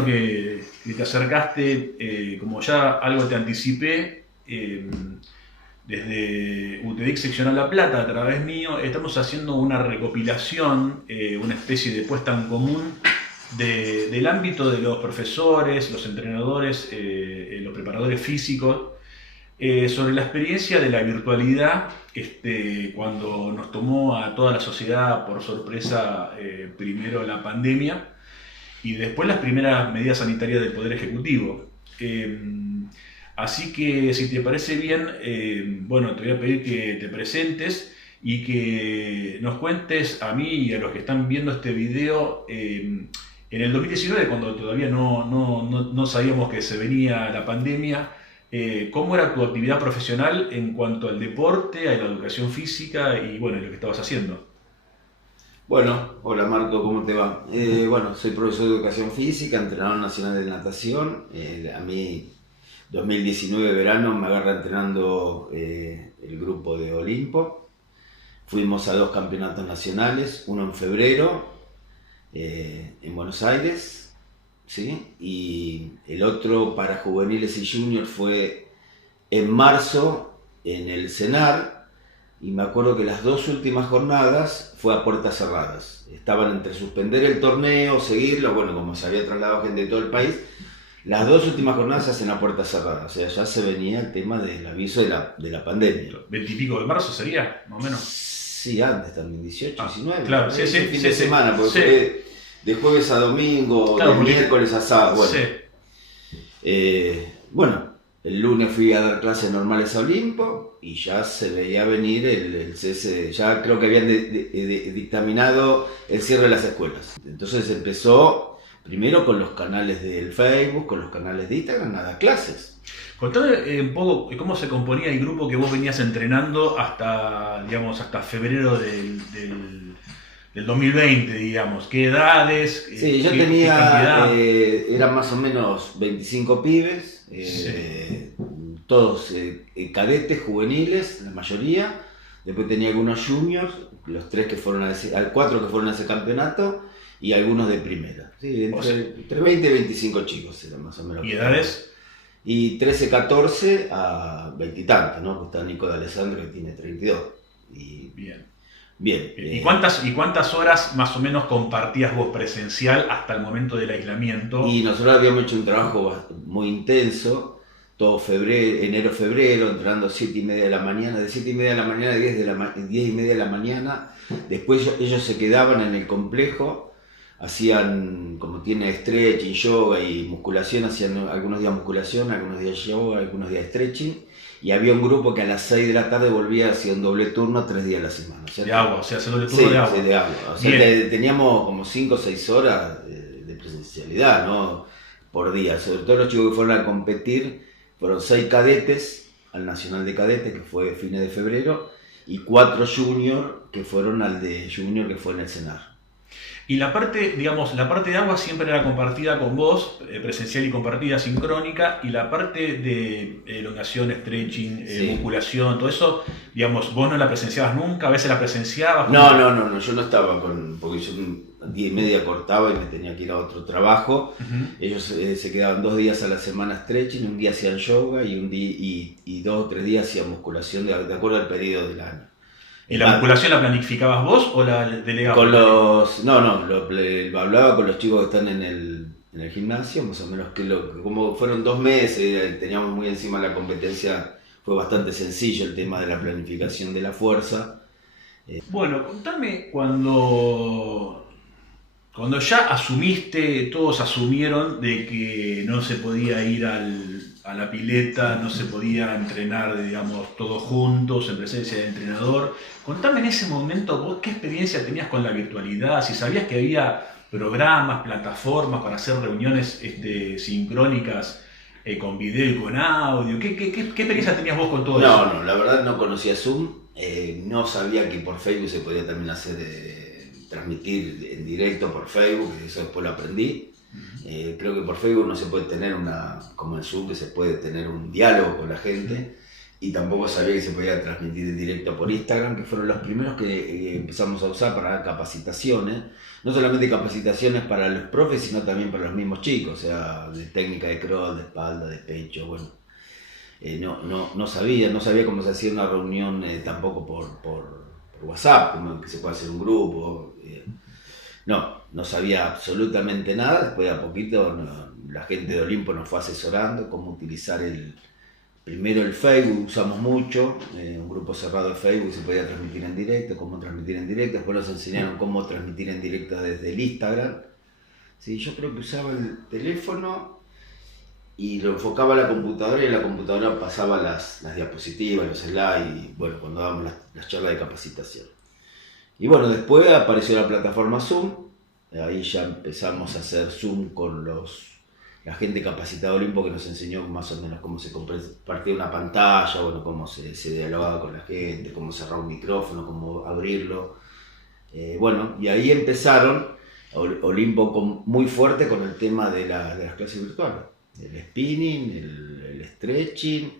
bueno que te acercaste, como ya algo te anticipé, desde UTEDIC Seccional La Plata, a través mío, estamos haciendo una recopilación, una especie de puesta en común del ámbito de los profesores, los entrenadores, los preparadores físicos, sobre la experiencia de la virtualidad cuando nos tomó a toda la sociedad por sorpresa, primero la pandemia y después las primeras medidas sanitarias del Poder Ejecutivo. Así que si te parece bien, bueno, te voy a pedir que te presentes y que nos cuentes a mí y a los que están viendo este video, en el 2019, cuando todavía no sabíamos que se venía la pandemia, ¿cómo era tu actividad profesional en cuanto al deporte, a la educación física y bueno, lo que estabas haciendo? Bueno, hola Marco, ¿cómo te va? Bueno, soy profesor de educación física, entrenador nacional de natación. A mí, 2019 verano, me agarra entrenando el grupo de Olimpo. Fuimos a 2 campeonatos nacionales, uno en febrero en Buenos Aires, ¿sí? Y el otro para juveniles y juniors fue en marzo en el CENAR. Y me acuerdo que las 2 últimas jornadas fue a puertas cerradas. Estaban entre suspender el torneo, seguirlo, bueno, como se había trasladado gente de todo el país, las 2 últimas jornadas se hacen a puertas cerradas. O sea, ya se venía el tema del aviso de la pandemia. 20 y pico de marzo sería, más o menos. Sí, antes también, 18, 19. Claro, sí, sí. Fin Sí, de sí, semana, porque sí. fue de jueves a domingo, Claro, de miércoles a sábado. Bueno, sí. Bueno, el lunes fui a dar clases normales a Olimpo y ya se veía venir el cese, ya creo que habían dictaminado el cierre de las escuelas. Entonces empezó primero con los canales del Facebook, con los canales de Instagram, a dar clases. Contame un poco cómo se componía el grupo que vos venías entrenando hasta, digamos, hasta febrero del 2020, digamos. ¿Qué edades? Sí, yo qué tenía, cantidad? eran más o menos 25 pibes, Sí. todos cadetes, juveniles, la mayoría. Después tenía algunos juniors, los 3 que fueron a ese, 4 que fueron a ese campeonato y algunos de primera. Sí, entre 20 y 25 chicos eran más o menos. ¿Y edades? Y 13, 14 a 20 y tantos, ¿no? Pues está Nico de Alessandro que tiene 32. Y Bien. bien. ¿Y cuántas horas más o menos compartías vos presencial hasta el momento del aislamiento? Y nosotros habíamos hecho un trabajo muy intenso, todo febrero, enero, febrero, entrenando 7 y media de la mañana, de 7 y media de la mañana a 10 y media de la mañana. Después ellos se quedaban en el complejo, hacían, como tiene stretching, yoga y musculación, hacían algunos días musculación, algunos días yoga, algunos días stretching. Y había un grupo que a las 6 de la tarde volvía, hacía un doble turno 3 días a la semana. O sea, De agua, o sea, hace doble turno sí, de agua. sí, de agua. O sea, teníamos como 5 o 6 horas de presencialidad, ¿no? Por día. Sobre todo los chicos que fueron a competir, fueron 6 cadetes al Nacional de Cadetes, que fue fines de febrero, y 4 junior que fueron al de junior, que fue en el CENAR. Y la parte, digamos, la parte de agua siempre era compartida con vos, presencial y compartida, sincrónica, y la parte de elongación, stretching, Sí. musculación, todo eso, digamos, vos no la presenciabas nunca, a veces la presenciabas. No, yo no estaba porque yo a 10 y media cortaba y me tenía que ir a otro trabajo. Ellos se quedaban 2 días a la semana stretching, un día hacían yoga y 2 o 3 días hacían musculación de acuerdo al periodo del año. ¿Y la musculación la planificabas vos o la delegabas? Lo hablaba con los chicos que están en el gimnasio, más o menos, como fueron 2 meses, teníamos muy encima la competencia, fue bastante sencillo el tema de la planificación de la fuerza. Bueno, contame cuando ya asumiste, todos asumieron de que no se podía ir a la pileta, no se podía entrenar, digamos, todos juntos, en presencia del entrenador. Contame en ese momento vos qué experiencia tenías con la virtualidad, si sabías que había programas, plataformas para hacer reuniones sincrónicas con video y con audio. ¿Qué experiencia tenías vos con todo eso? No, la verdad no conocía Zoom, no sabía que por Facebook se podía también hacer, transmitir en directo por Facebook, eso después lo aprendí. Creo que por Facebook no se puede tener como en Zoom, que se puede tener un diálogo con la gente. y tampoco sabía que se podía transmitir en directo por Instagram, que fueron los primeros que empezamos a usar para dar capacitaciones, no solamente capacitaciones para los profes, sino también para los mismos chicos, o sea, de técnica de crawl, de espalda, de pecho, bueno. No sabía cómo se hacía una reunión tampoco por WhatsApp, como que se puede hacer un grupo. No sabía absolutamente nada. Después de a poquito la gente de Olimpo nos fue asesorando cómo utilizar primero el Facebook, usamos mucho, un grupo cerrado de Facebook se podía transmitir en directo, cómo transmitir en directo. Después nos enseñaron cómo transmitir en directo desde el Instagram. Sí, yo creo que usaba el teléfono y lo enfocaba a la computadora y en la computadora pasaba las diapositivas, los slides, y bueno, cuando dábamos las charlas de capacitación. Y bueno, después apareció la plataforma Zoom, ahí ya empezamos a hacer Zoom con la gente capacitada de Olimpo, que nos enseñó más o menos cómo se compartía una pantalla, bueno, cómo se dialogaba con la gente, cómo cerrar un micrófono, cómo abrirlo. Bueno, y ahí empezaron Olimpo muy fuerte con el tema de las clases virtuales. El spinning, el stretching,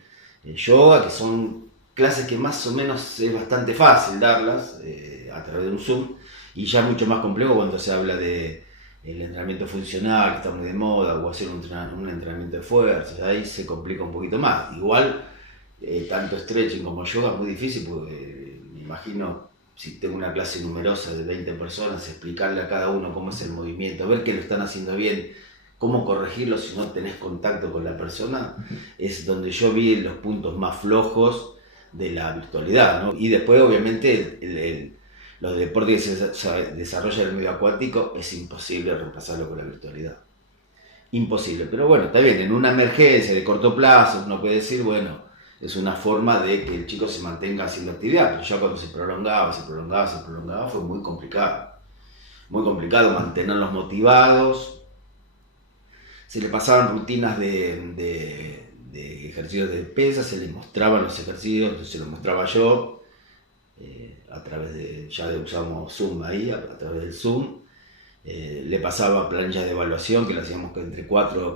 el yoga, que son clases que más o menos es bastante fácil darlas a través de un Zoom, y ya mucho más complejo cuando se habla de el entrenamiento funcional, que está muy de moda, o hacer un entrenamiento de fuerza. Ahí se complica un poquito más. Igual, tanto stretching como yoga es muy difícil, porque me imagino, si tengo una clase numerosa de 20 personas, explicarle a cada uno cómo es el movimiento, ver que lo están haciendo bien, cómo corregirlo si no tenés contacto con la persona, es donde yo vi los puntos más flojos de la virtualidad, ¿no? Y después, obviamente, los deportes que se desarrollan en el medio acuático es imposible reemplazarlo con la virtualidad. Imposible. Pero bueno, está bien, en una emergencia de corto plazo uno puede decir, bueno, es una forma de que el chico se mantenga haciendo actividad, pero ya cuando se prolongaba, fue muy complicado. Muy complicado mantenerlos motivados. Se le pasaban rutinas de ejercicios de pesas, se les mostraban los ejercicios, se los mostraba yo, a través usamos Zoom ahí, a través del Zoom. Le pasaba planillas de evaluación que le hacíamos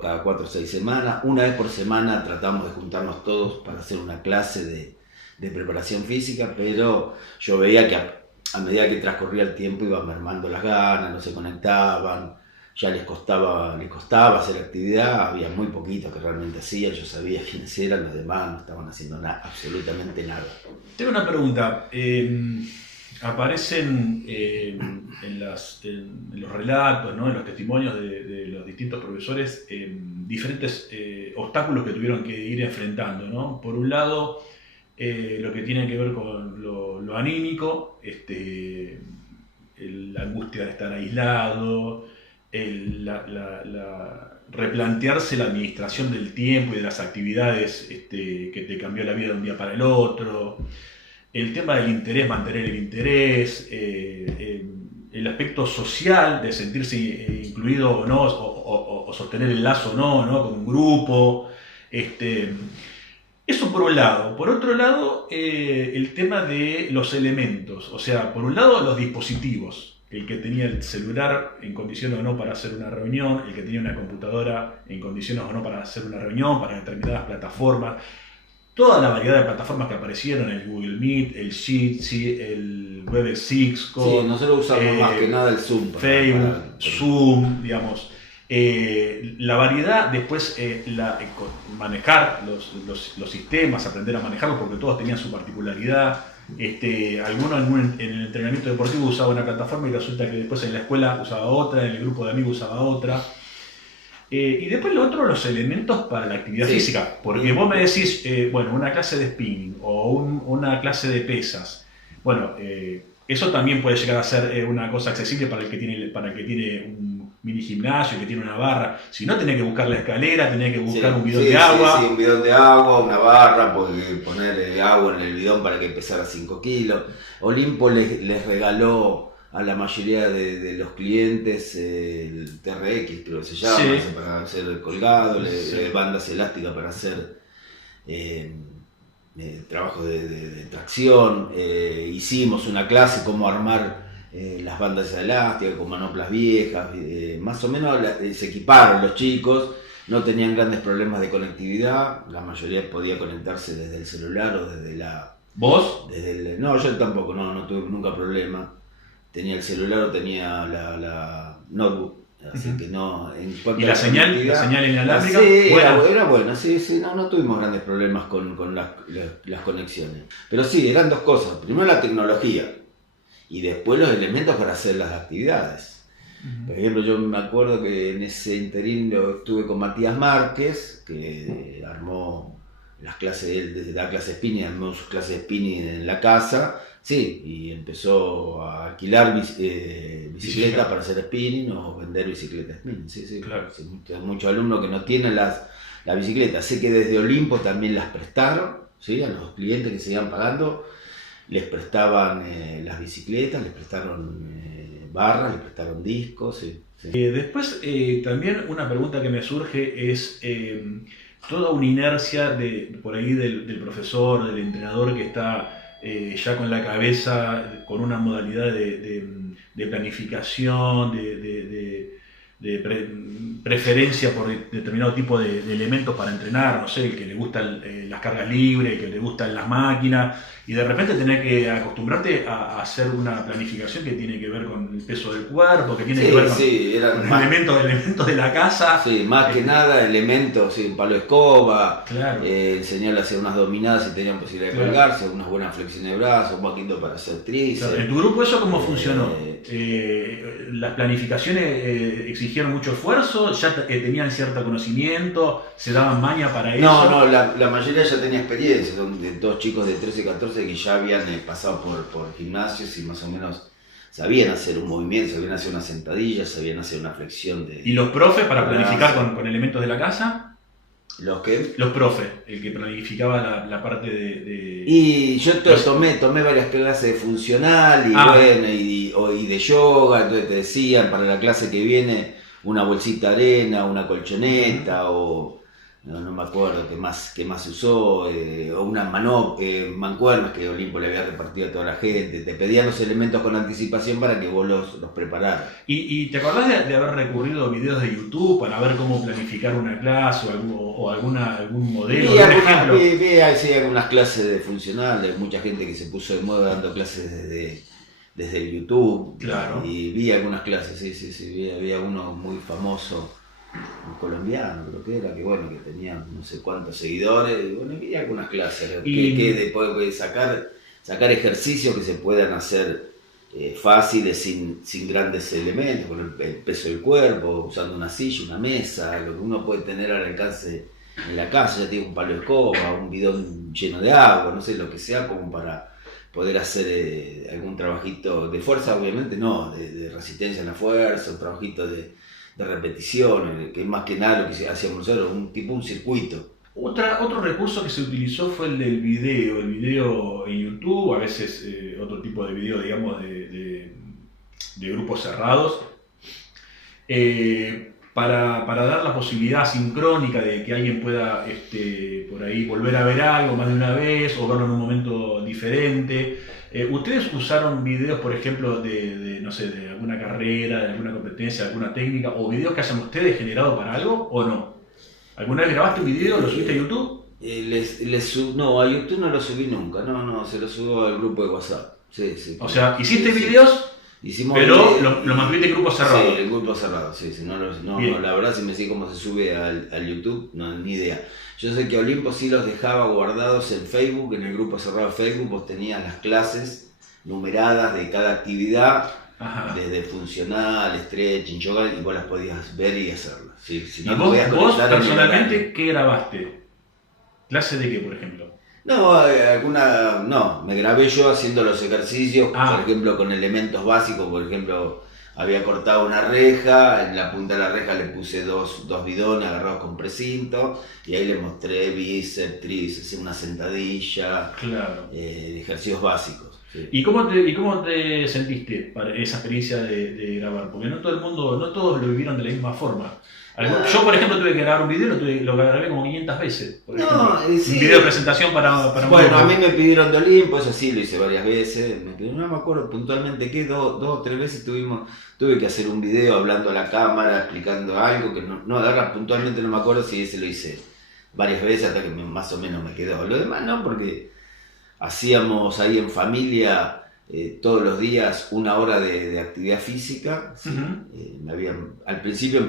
cada 4 o 6 semanas. Una vez por semana tratamos de juntarnos todos para hacer una clase de preparación física, pero yo veía que a medida que transcurría el tiempo iban mermando las ganas, no se conectaban, ya les costaba hacer actividad, había muy poquitos que realmente hacían, yo sabía quiénes eran, los demás no estaban haciendo absolutamente nada. Tengo una pregunta. Aparecen en los relatos, ¿no?, en los testimonios de los distintos profesores, diferentes obstáculos que tuvieron que ir enfrentando, ¿no? Por un lado, lo que tiene que ver con lo anímico, la angustia de estar aislado, replantearse la administración del tiempo y de las actividades que te cambió la vida de un día para el otro, el tema del interés, mantener el interés, el aspecto social de sentirse incluido o no, o sostener el lazo o no, con un grupo. Eso por un lado. Por otro lado, el tema de los elementos, o sea, por un lado los dispositivos. El que tenía el celular en condiciones o no para hacer una reunión, el que tenía una computadora en condiciones o no para hacer una reunión, para determinadas plataformas, toda la variedad de plataformas que aparecieron, el Google Meet, el Jitsi, el WebEx, Sí, nosotros usamos más que nada el Zoom. Facebook, Zoom, digamos. La variedad, después manejar los sistemas, aprender a manejarlos, porque todos tenían su particularidad. Algunos en el entrenamiento deportivo usaba una plataforma y resulta que después en la escuela usaba otra, en el grupo de amigos usaba otra. Y después lo otro, los elementos para la actividad física. Porque vos me decís, bueno, una clase de spinning o una clase de pesas. Bueno, eso también puede llegar a ser una cosa accesible para el que tiene un mini gimnasio, que tiene una barra. Si no, tenés que buscar la escalera, tenés que buscar un bidón de agua. Sí, un bidón de agua, una barra, porque ponerle agua en el bidón para que pesara 5 kilos. Olimpo les regaló a la mayoría de los clientes el TRX, creo que se llama, para hacer el colgado, bandas elásticas para hacer trabajo de tracción. Hicimos una clase cómo armar las bandas elásticas con manoplas viejas, más o menos se equiparon los chicos, no tenían grandes problemas de conectividad, la mayoría podía conectarse desde el celular o desde la... ¿Vos? No, yo tampoco, no tuve nunca problema. Tenía el celular o tenía la notebook, así que no... En cuanto ¿Y a la señal inalámbrica? Sí, Bueno. era buena, sí, no tuvimos grandes problemas con las conexiones. Pero sí, eran dos cosas. Primero la tecnología y después los elementos para hacer las actividades. Por ejemplo, yo me acuerdo que en ese interín estuve con Matías Márquez, que armó las clases, él desde la clase spinning, armó sus clases de spinning en la casa, sí, y empezó a alquilar bicicletas para hacer spinning o vender bicicletas spinning, sí. Claro. Sí, muchos alumnos que no tienen la bicicleta, sé que desde Olimpo también las prestaron, ¿sí? A los clientes que se iban pagando, les prestaban las bicicletas, les prestaron barras, les prestaron discos, sí. Después, también una pregunta que me surge es toda una inercia por ahí del profesor, del entrenador que está ya con la cabeza, con una modalidad de planificación, preferencia por determinado tipo de elementos para entrenar, no sé, el que le gustan las cargas libres, el que le gustan las máquinas, y de repente tenés que acostumbrarte a hacer una planificación que tiene que ver con el peso del cuerpo, que tiene que ver con elementos de la casa. Sí, más que nada elementos, sí, un palo de escoba, claro. Enseñarle a hacer unas dominadas si tenían posibilidad de colgarse, unas buenas flexiones de brazos, un poquito para hacer tríceps. Claro. ¿En tu grupo eso cómo funcionó? ¿Las planificaciones exigieron mucho esfuerzo? ¿Ya tenían cierto conocimiento? ¿Se daban maña para eso? No, la mayoría ya tenía experiencia, son de dos chicos de 13 y 14 que ya habían pasado por gimnasios y más o menos sabían hacer un movimiento, sabían hacer una sentadilla, sabían hacer una flexión de... ¿Y los profes para planificar con elementos de la casa? ¿Los qué? Los profes, el que planificaba la parte de... Y yo tomé varias clases de funcional y de yoga, entonces te decían para la clase que viene una bolsita de arena, una colchoneta o... No me acuerdo qué más usó, o unas mancuernas que Olimpo le había repartido a toda la gente. Te pedían los elementos con anticipación para que vos los prepararas. ¿Y te acordás de haber recurrido a videos de YouTube para ver cómo planificar una clase o algún modelo? Vi algunas clases de funcional, mucha gente que se puso de moda dando clases desde el YouTube. Claro. Y vi algunas clases, sí, había uno muy famoso, un colombiano creo que era, que tenía no sé cuántos seguidores, y vi algunas clases que puede sacar ejercicios que se puedan hacer fáciles sin grandes elementos, con el peso del cuerpo, usando una silla, una mesa, lo que uno puede tener al alcance en la casa, ya tiene un palo de escoba, un bidón lleno de agua, no sé, lo que sea como para poder hacer algún trabajito de fuerza, obviamente no, de resistencia a la fuerza, un trabajito de repetición, que es más que nada lo que hacíamos nosotros, un circuito. Otro recurso que se utilizó fue el del video, el video en YouTube, a veces otro tipo de video, digamos, de grupos cerrados, para dar la posibilidad sincrónica de que alguien pueda por ahí volver a ver algo más de una vez o verlo en un momento diferente. ¿Ustedes usaron videos, por ejemplo, no sé, de alguna carrera, de alguna competencia, de alguna técnica, o videos que hayan ustedes generado para algo o no? ¿Alguna vez grabaste un video, lo subiste a YouTube? No, a YouTube no lo subí nunca, no, se lo subo al grupo de WhatsApp. Sí, o sea, ¿hiciste videos? Hicimos pero lo mantuviste en grupo cerrado. Sí, el grupo cerrado, sí. No, la verdad, si me decís cómo se sube al YouTube, no, ni idea. Yo sé que Olimpo sí los dejaba guardados en Facebook, en el grupo cerrado de Facebook, vos tenías las clases numeradas de cada actividad, ajá, desde funcional, stretching, yoga, y vos las podías ver y hacerlas. Sí, si no, ¿Y vos personalmente qué grabaste? ¿Clase de qué, por ejemplo? No, me grabé yo haciendo los ejercicios, por ejemplo, con elementos básicos, por ejemplo, había cortado una reja, en la punta de la reja le puse dos bidones agarrados con precinto, y ahí le mostré bíceps, tríceps, una sentadilla, claro, ejercicios básicos. Sí. ¿Y cómo te sentiste para esa experiencia de grabar? Porque no todos lo vivieron de la misma forma. Yo, por ejemplo, tuve que grabar un video, lo grabé como 500 veces. Por ejemplo, sí. Un video de presentación para un Bueno, grupo. a mí me pidieron de Olimpo, eso sí, lo hice varias veces. No me acuerdo puntualmente qué, dos o tres veces tuve que hacer un video hablando a la cámara, explicando algo que no, ahora puntualmente no me acuerdo si ese lo hice varias veces hasta que más o menos me quedó. Lo demás no, porque hacíamos ahí en familia todos los días 1 hora de actividad física. ¿Sí? Al principio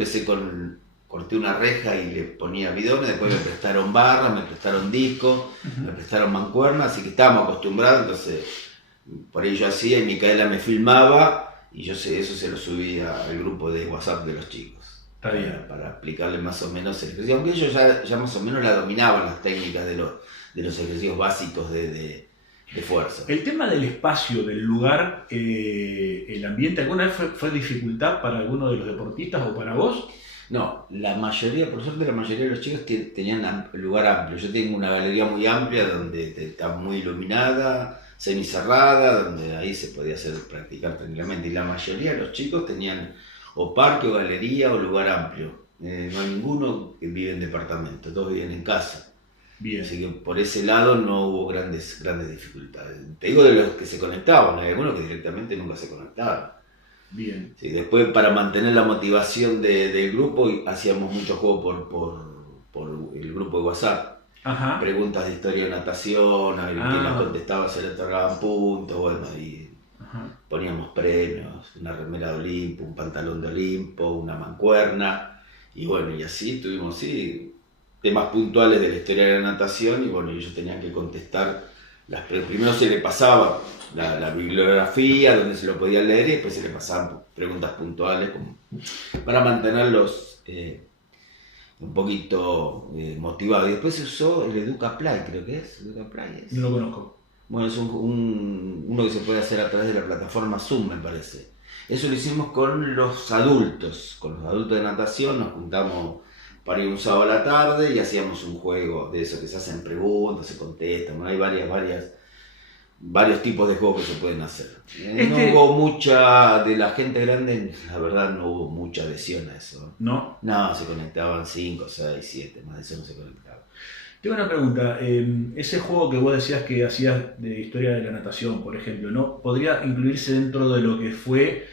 corté una reja y le ponía bidones, después me prestaron barras, me prestaron discos, me prestaron mancuernas, así que estábamos acostumbrados, entonces por ahí yo hacía y Micaela me filmaba y eso se lo subía al grupo de WhatsApp de los chicos. Está bien. Para explicarles más o menos el ejercicio, aunque ellos ya más o menos la dominaban las técnicas de los ejercicios básicos de fuerza. El tema del espacio, del lugar, el ambiente, ¿alguna vez fue dificultad para alguno de los deportistas o para vos? No, por suerte la mayoría de los chicos tenían lugar amplio. Yo tengo una galería muy amplia donde está muy iluminada, semicerrada, donde ahí se podía practicar tranquilamente. Y la mayoría de los chicos tenían o parque o galería o lugar amplio. No hay ninguno que vive en departamento, todos viven en casa. Bien. Así que por ese lado no hubo grandes dificultades. Te digo de los que se conectaban, hay algunos que directamente nunca se conectaban. Bien. Sí, después para mantener la motivación del grupo hacíamos mucho juego por el grupo de WhatsApp. Ajá. Preguntas de historia de natación, a ver quién las contestaba se le otorgaban puntos, bueno, y poníamos premios, una remera de Olimpo, un pantalón de Olimpo, una mancuerna, y bueno, y así tuvimos temas puntuales de la historia de la natación, y bueno, ellos tenían que contestar. Primero se le pasaba la bibliografía donde se lo podían leer y después se le pasaban preguntas puntuales para mantenerlos un poquito motivados. Y después se usó el EducaPlay, creo que es. ¿EducaPlay es? No lo conozco. Bueno, es uno que se puede hacer a través de la plataforma Zoom, me parece. Eso lo hicimos con los adultos de natación, nos juntamos para ir un sábado a la tarde y hacíamos un juego de eso, que se hacen preguntas, se contestan, bueno, hay varios tipos de juegos que se pueden hacer. No hubo mucha, de la gente grande, la verdad no hubo mucha adhesión a eso. ¿No? No, se conectaban 5, 6, 7, más de eso no se conectaba. Tengo una pregunta, ese juego que vos decías que hacías de historia de la natación, por ejemplo, ¿no? ¿Podría incluirse dentro de lo que fue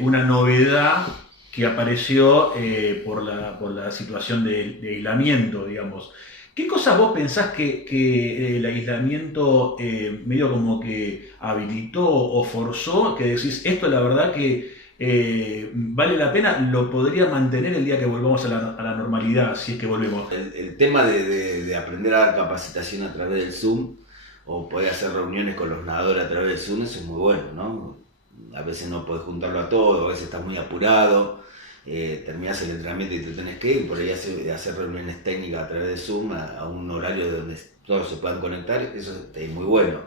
una novedad que apareció por la situación de aislamiento, digamos? ¿Qué cosas vos pensás que el aislamiento medio como que habilitó o forzó, que decís, esto la verdad que vale la pena, lo podría mantener el día que volvamos a la normalidad, si es que volvemos? El tema de aprender a dar capacitación a través del Zoom, o poder hacer reuniones con los nadadores a través del Zoom, eso es muy bueno, ¿no? A veces no podés juntarlo a todo, a veces estás muy apurado. Terminás el entrenamiento y te tenés que ir, por ahí hacer reuniones técnicas a través de Zoom a un horario donde todos se puedan conectar, eso es muy bueno.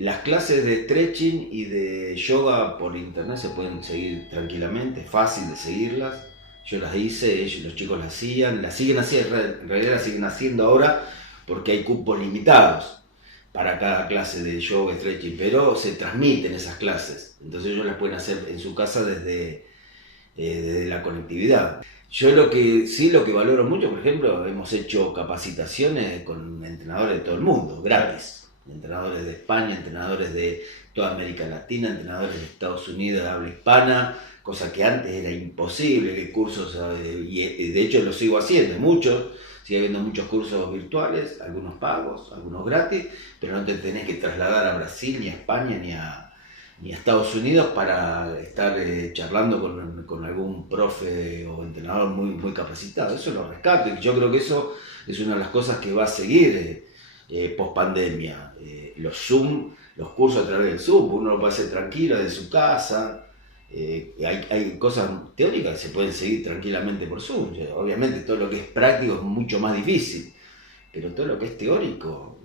Las clases de stretching y de yoga por internet se pueden seguir tranquilamente, es fácil de seguirlas. Yo las hice, los chicos las siguen haciendo, en realidad las siguen haciendo ahora porque hay cupos limitados para cada clase de yoga, stretching, pero se transmiten esas clases, entonces ellos las pueden hacer en su casa desde la conectividad. Yo lo que valoro mucho, por ejemplo, hemos hecho capacitaciones con entrenadores de todo el mundo, gratis. Entrenadores de España, entrenadores de toda América Latina, entrenadores de Estados Unidos, de habla hispana, cosa que antes era imposible, que cursos, y de hecho lo sigo haciendo, sigue habiendo muchos cursos virtuales, algunos pagos, algunos gratis, pero no te tenés que trasladar a Brasil, ni a España, ni a Estados Unidos para estar charlando con algún profe o entrenador muy capacitado. Eso lo rescato y yo creo que eso es una de las cosas que va a seguir post pandemia. Los cursos a través del Zoom, uno lo puede hacer tranquilo desde su casa. Hay cosas teóricas que se pueden seguir tranquilamente por Zoom. Obviamente todo lo que es práctico es mucho más difícil, pero todo lo que es teórico...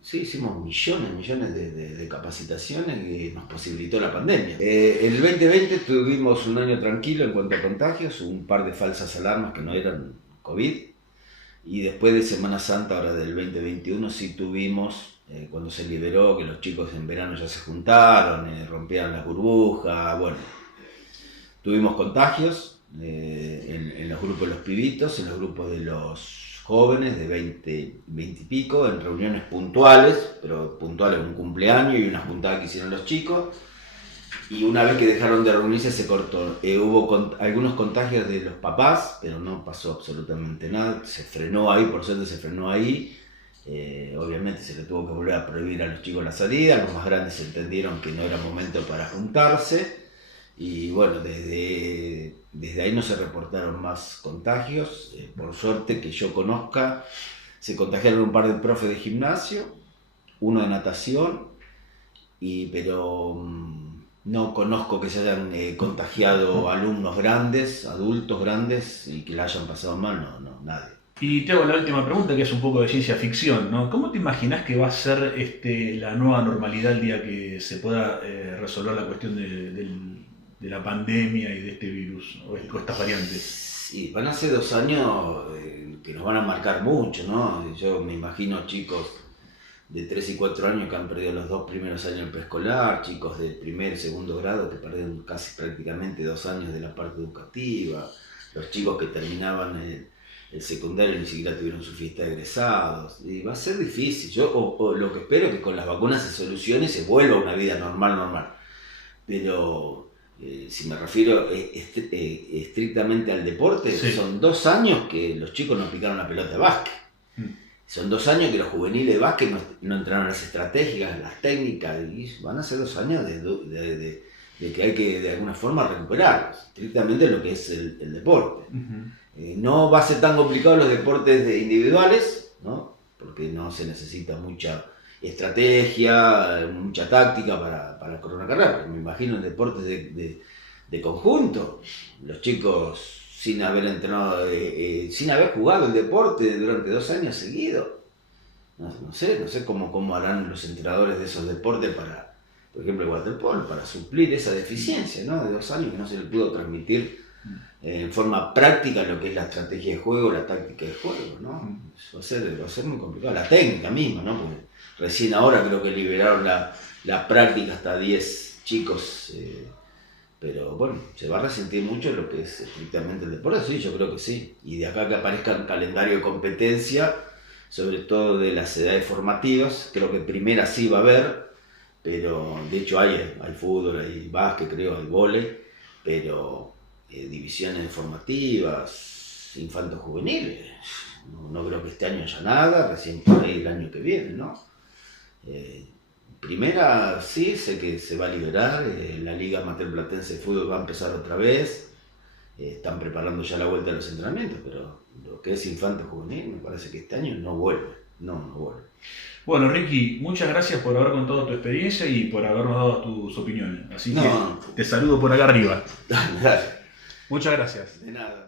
Sí, hicimos millones de capacitaciones que nos posibilitó la pandemia. El 2020 tuvimos un año tranquilo en cuanto a contagios, un par de falsas alarmas que no eran COVID, y después de Semana Santa, ahora del 2021, sí tuvimos, cuando se liberó, que los chicos en verano ya se juntaron, rompieron las burbujas, bueno, tuvimos contagios, en los grupos de los pibitos, en los grupos de los jóvenes de 20 y pico, en reuniones puntuales, pero puntuales, un cumpleaños y una juntada que hicieron los chicos. Y una vez que dejaron de reunirse se cortó. Hubo algunos contagios de los papás, pero no pasó absolutamente nada. Se frenó ahí, por suerte se frenó ahí. Obviamente se le tuvo que volver a prohibir a los chicos la salida. Los más grandes entendieron que no era momento para juntarse. Y bueno, desde ahí no se reportaron más contagios. Por suerte que yo conozca, se contagiaron un par de profes de gimnasio, uno de natación, pero no conozco que se hayan contagiado alumnos grandes, adultos grandes, y que la hayan pasado mal, no, nadie. Y te hago la última pregunta, que es un poco de ciencia ficción, ¿no? ¿Cómo te imaginás que va a ser la nueva normalidad el día que se pueda resolver la cuestión de la pandemia y de este virus o estas variantes? Sí, van a ser 2 años que nos van a marcar mucho, ¿no? Yo me imagino chicos de 3 y 4 años que han perdido los 2 primeros años del preescolar, chicos de primer y segundo grado que perdieron casi prácticamente 2 años de la parte educativa, los chicos que terminaban el secundario ni siquiera tuvieron su fiesta de egresados, y va a ser difícil. Yo lo que espero es que con las vacunas se solucione y se vuelva a una vida normal, pero si me refiero estrictamente al deporte, sí. Son 2 años que los chicos no picaron la pelota de básquet. Son 2 años que los juveniles de básquet no entraron a las estratégicas, las técnicas, y van a ser 2 años de que hay que de alguna forma recuperarlos, estrictamente lo que es el deporte. No va a ser tan complicado los deportes individuales, ¿no? Porque no se necesita mucha estrategia, mucha táctica para correr una carrera. Me imagino en deportes de conjunto, los chicos sin haber entrenado, sin haber jugado el deporte durante 2 años seguidos. No sé cómo harán los entrenadores de esos deportes para, por ejemplo, el waterpolo, para suplir esa deficiencia, ¿no? De 2 años que no se le pudo transmitir en forma práctica lo que es la estrategia de juego, la táctica de juego, ¿no? Va a ser muy complicado. La técnica misma, ¿no? Porque recién ahora creo que liberaron la práctica hasta 10 chicos. Pero bueno, se va a resentir mucho lo que es estrictamente el deporte, sí, yo creo que sí. Y de acá que aparezca un calendario de competencia, sobre todo de las edades formativas, creo que primera sí va a haber, pero de hecho hay fútbol, hay básquet, creo, hay vóley, pero divisiones formativas, infantos juveniles, no creo que este año haya nada, recién por ahí el año que viene, ¿no? Primera sí, sé que se va a liberar, la Liga Amateur Platense de Fútbol va a empezar otra vez, están preparando ya la vuelta a los entrenamientos, pero lo que es infanto juvenil me parece que este año no vuelve, no vuelve. Bueno, Ricky, muchas gracias por haber contado tu experiencia y por habernos dado tus opiniones, así que te saludo por acá arriba. Dale. Muchas gracias. De nada.